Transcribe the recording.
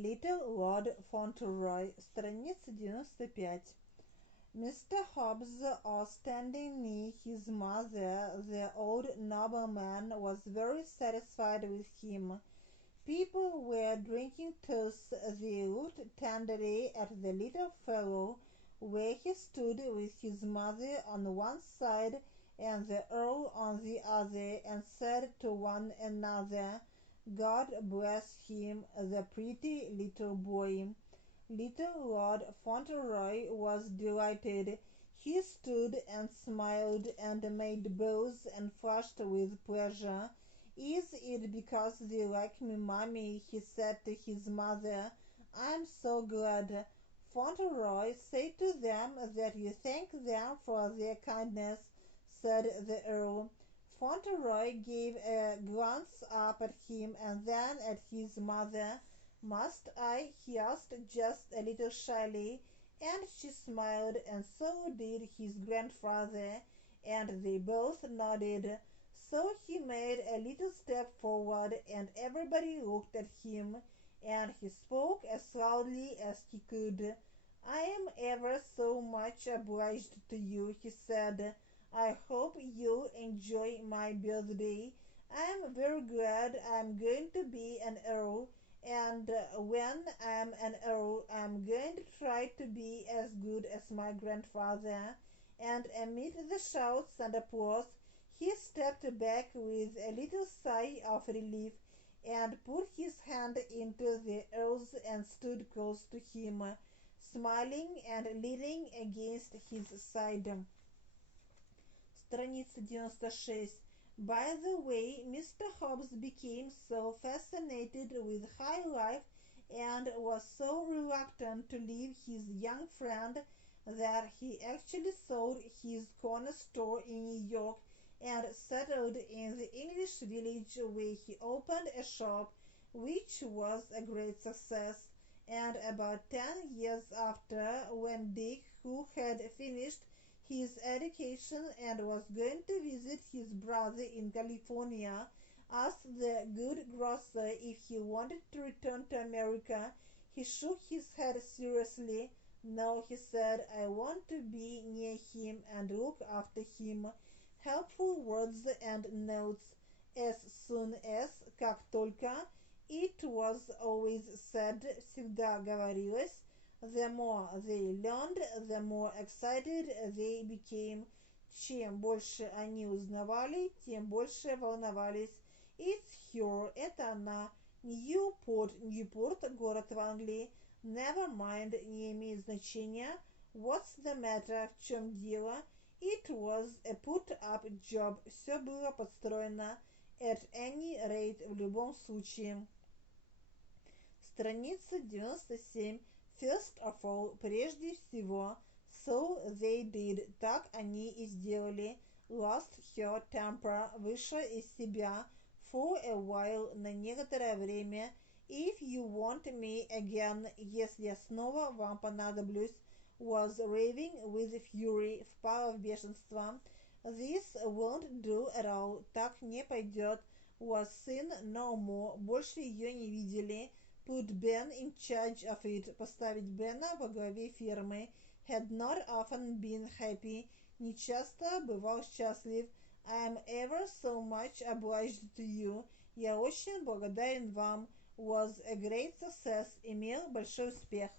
Little Lord Fauntleroy, страница 95. Mr. Hobbs was standing near his mother. The old nobleman was very satisfied with him. People were drinking toasts. They looked tenderly at the little fellow, where he stood with his mother on one side and the Earl on the other, and said to one another, "God bless him, the pretty little boy." Little Lord Fauntleroy was delighted. He stood and smiled and made bows and flushed with pleasure. "Is it because they like me, Mommy?" he said to his mother. "I'm so glad. Fauntleroy, say to them that you thank them for their kindness," said the Earl. Fauntleroy gave a glance up at him and then at his mother. "Must I?" he asked, just a little shyly, and she smiled, and so did his grandfather, and they both nodded. So he made a little step forward, and everybody looked at him, and he spoke as loudly as he could. "I am ever so much obliged to you," he said. "I hope you'll enjoy my birthday. I'm very glad I'm going to be an earl, and when I'm an earl I'm going to try to be as good as my grandfather." And amid the shouts and applause he stepped back with a little sigh of relief and put his hand into the earl's and stood close to him, smiling and leaning against his side. Страница 96. By the way, Mr. Hobbs became so fascinated with high life and was so reluctant to leave his young friend that he actually sold his corner store in New York and settled in the English village, where he opened a shop which was a great success. And about 10 years after, when Dick, who had finished his education and was going to visit his brother in California, asked the good grocer if he wanted to return to America, he shook his head seriously. "No," he said, "I want to be near him and look after him." Helpful words and notes. As soon as, как только, it was always said, всегда говорилось. The more they learned, the more excited they became. Чем больше они узнавали, тем больше волновались. It's her, это она. Ньюпорт, город в Англии. Never mind, не имеет значения. What's the matter, в чем дело? It was a put-up job. Все было подстроено. At any rate, в любом случае. Страница 97. First of all, прежде всего, so they did, так они и сделали. Lost her temper, вышла из себя. For a while, на некоторое время. If you want me again, если я снова вам понадоблюсь. Was raving with fury, впала в бешенство. This won't do at all, так не пойдет. Was seen no more, больше ее не видели. Put Ben in charge of it, поставить Бена во главе фирмы. Had not often been happy, не часто бывал счастлив. I am ever so much obliged to you, я очень благодарен вам. Was a great success, имел большой успех.